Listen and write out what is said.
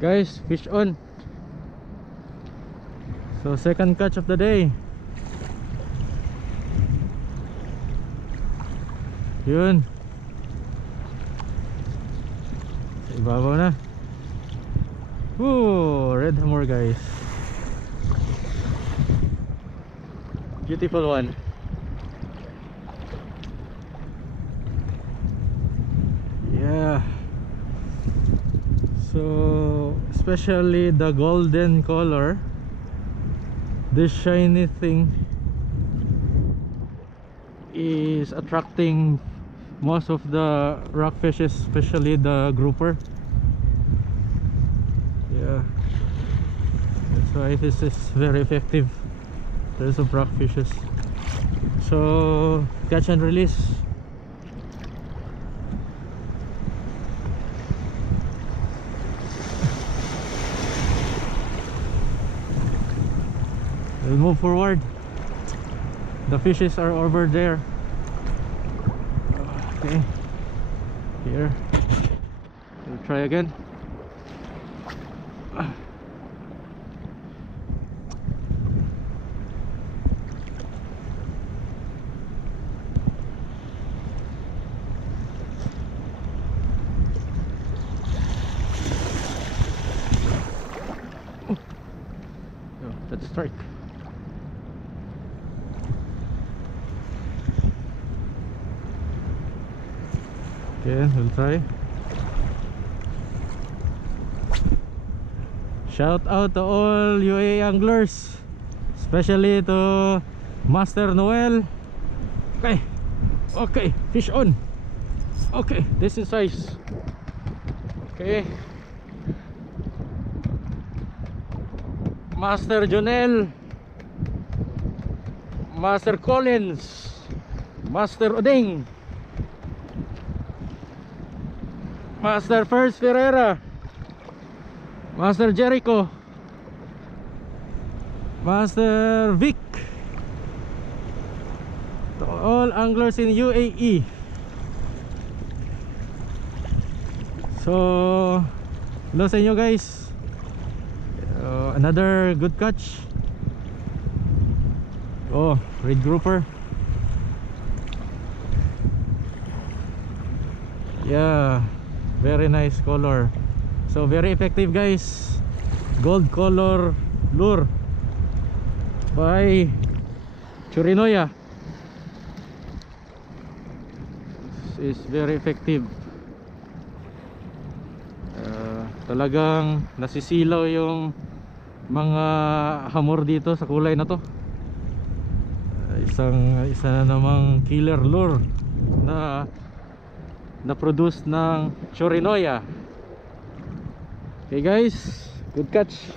Guys, fish on. So second catch of the day. Yun. Sa ibabaw na. Ooh, red hammer guys. Beautiful one. Yeah. So especially the golden color, this shiny thing is attracting most of the rockfishes, especially the grouper. Yeah, that's why this is very effective. There's some rockfishes. So catch and release. We'll move forward. The fishes are over there. Okay, here we'll try again. Oh, that's a strike. Okay, we'll try. Shout out to all UAE anglers, especially to Master Noel. Okay, okay, fish on. Okay, this is size. Okay, Master Jonel, Master Collins, Master Oding, Master First Ferreira, Master Jericho, Master Vic, to all anglers in UAE. So hello sa inyo guys. Another good catch. Oh, red grouper. Yeah, very nice color. So very effective guys. Gold color lure by Churinoya. This is very effective. Talagang nasisilaw yung mga hamor dito sa kulay na to. Isa na namang killer lure na produce ng Churinoya. Okay guys, good catch.